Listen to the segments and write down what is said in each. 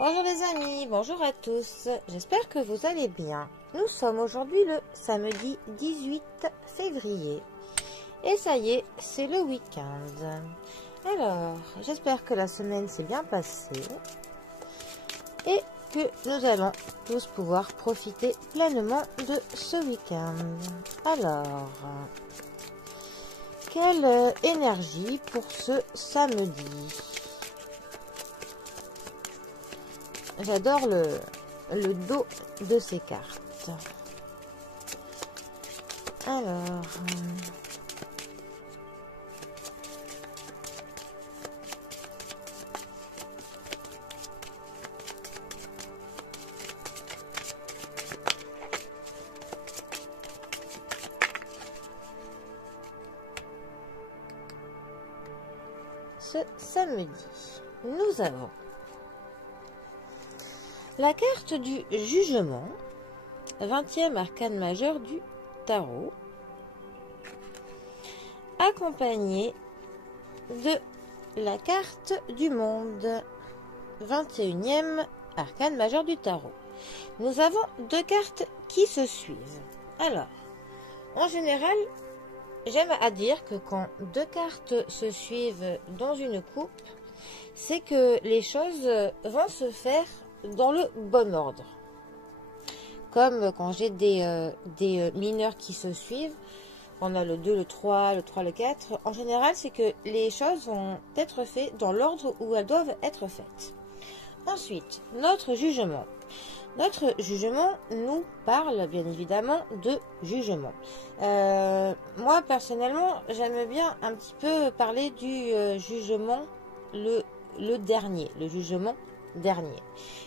Bonjour les amis, bonjour à tous, j'espère que vous allez bien. Nous sommes aujourd'hui le samedi 18 février et ça y est, c'est le week-end. Alors, j'espère que la semaine s'est bien passée et que nous allons tous pouvoir profiter pleinement de ce week-end. Alors, quelle énergie pour ce samedi? J'adore le dos de ces cartes. Alors, ce samedi, nous avons la carte du jugement, 20e arcane majeur du tarot, accompagnée de la carte du monde, 21e arcane majeur du tarot. Nous avons deux cartes qui se suivent. Alors, en général, j'aime à dire que quand deux cartes se suivent dans une coupe, c'est que les choses vont se faire dans le bon ordre. Comme quand j'ai des mineurs qui se suivent, on a le 2, le 3, le 3, le 4. En général, c'est que les choses vont être faites dans l'ordre où elles doivent être faites. Ensuite, notre jugement. Notre jugement nous parle bien évidemment de jugement. Moi, personnellement, j'aime bien un petit peu parler du jugement, le dernier, le jugement dernier,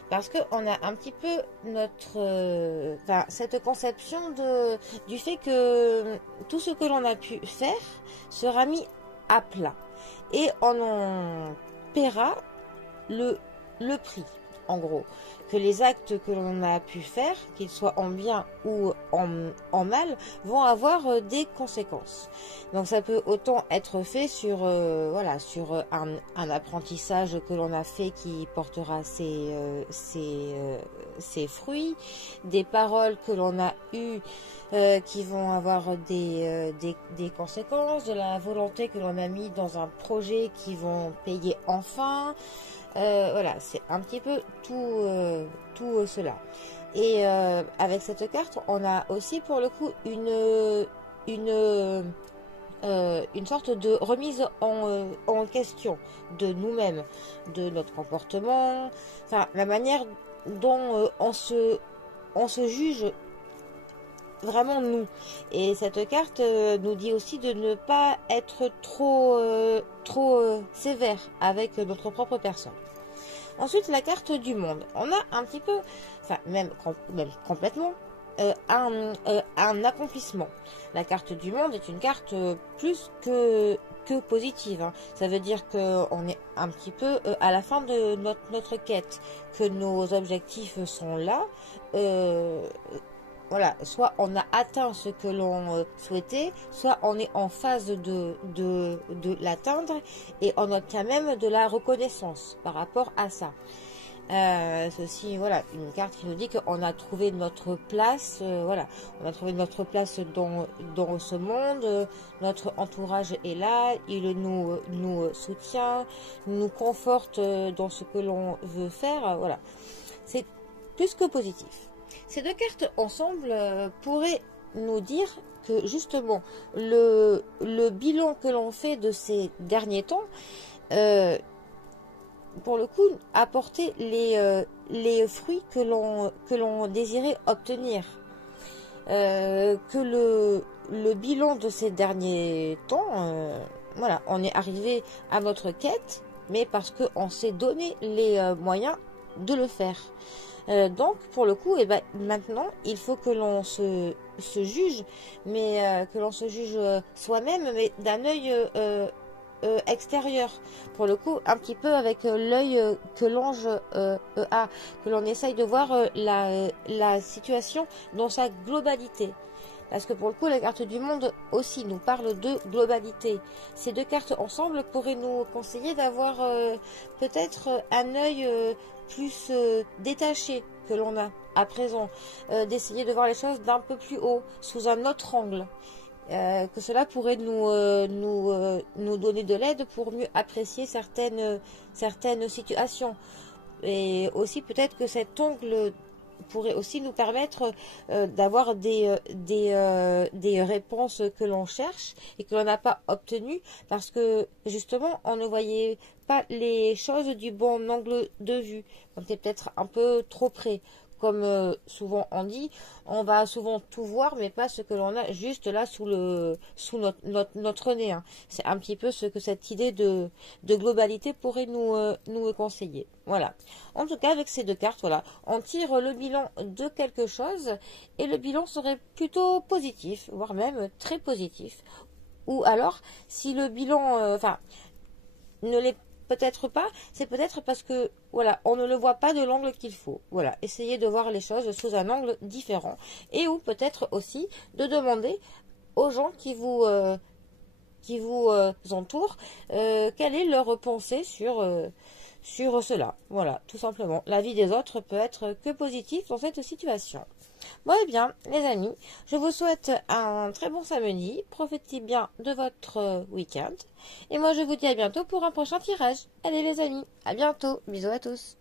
parce que on a un petit peu notre cette conception du fait que tout ce que l'on a pu faire sera mis à plat et on en paiera le prix, en gros, que les actes que l'on a pu faire, qu'ils soient en bien ou en mal, vont avoir des conséquences. Donc ça peut autant être fait sur sur un apprentissage que l'on a fait qui portera ses fruits, des paroles que l'on a eues qui vont avoir des conséquences, de la volonté que l'on a mis dans un projet qui vont payer enfin. Voilà, c'est un petit peu tout cela. Et avec cette carte, on a aussi pour le coup une sorte de remise en question de nous-mêmes, de notre comportement, enfin la manière dont on se juge vraiment nous. Et cette carte nous dit aussi de ne pas être trop sévère avec notre propre personne. Ensuite, la carte du monde. On a un petit peu, enfin même complètement, un accomplissement. La carte du monde est une carte plus que positive. Hein. Ça veut dire qu'on est un petit peu à la fin de notre quête, que nos objectifs sont là. Voilà, soit on a atteint ce que l'on souhaitait, soit on est en phase de l'atteindre et on obtient même de la reconnaissance par rapport à ça. Ceci, voilà, une carte qui nous dit qu'on a trouvé notre place, voilà, on a trouvé notre place dans ce monde, notre entourage est là, il nous soutient, nous conforte dans ce que l'on veut faire, voilà. C'est plus que positif. Ces deux cartes ensemble pourraient nous dire que justement le bilan que l'on fait de ces derniers temps, pour le coup, apporter les fruits que l'on désirait obtenir. Que le bilan de ces derniers temps, voilà, on est arrivé à notre quête, mais parce qu'on s'est donné les moyens de le faire. Donc pour le coup, maintenant il faut que l'on se juge, mais que l'on se juge soi-même, mais d'un œil extérieur. Pour le coup, un petit peu avec l'œil que l'ange a, que l'on essaye de voir la situation dans sa globalité. Parce que pour le coup, la carte du monde aussi nous parle de globalité. Ces deux cartes ensemble pourraient nous conseiller d'avoir peut-être un œil plus détaché que l'on a à présent, d'essayer de voir les choses d'un peu plus haut, sous un autre angle. Que cela pourrait nous donner de l'aide pour mieux apprécier certaines situations. Et aussi peut-être que cet angle pourrait aussi nous permettre d'avoir des réponses que l'on cherche et que l'on n'a pas obtenues parce que justement on ne voyait pas les choses du bon angle de vue. On était peut-être un peu trop près. Comme souvent on dit, on va souvent tout voir, mais pas ce que l'on a juste là sous notre nez. Hein. C'est un petit peu ce que cette idée de globalité pourrait nous conseiller. Voilà. En tout cas, avec ces deux cartes, voilà, on tire le bilan de quelque chose et le bilan serait plutôt positif, voire même très positif. Ou alors, si le bilan, ne l'est peut-être pas, c'est peut-être parce que voilà, on ne le voit pas de l'angle qu'il faut. Voilà, essayez de voir les choses sous un angle différent et ou peut-être aussi de demander aux gens qui vous entourent quelle est leur pensée sur cela. Voilà, tout simplement. La vie des autres peut être que positive dans cette situation. Bon, eh bien, les amis, je vous souhaite un très bon samedi. Profitez bien de votre week-end. Et moi, je vous dis à bientôt pour un prochain tirage. Allez, les amis, à bientôt. Bisous à tous.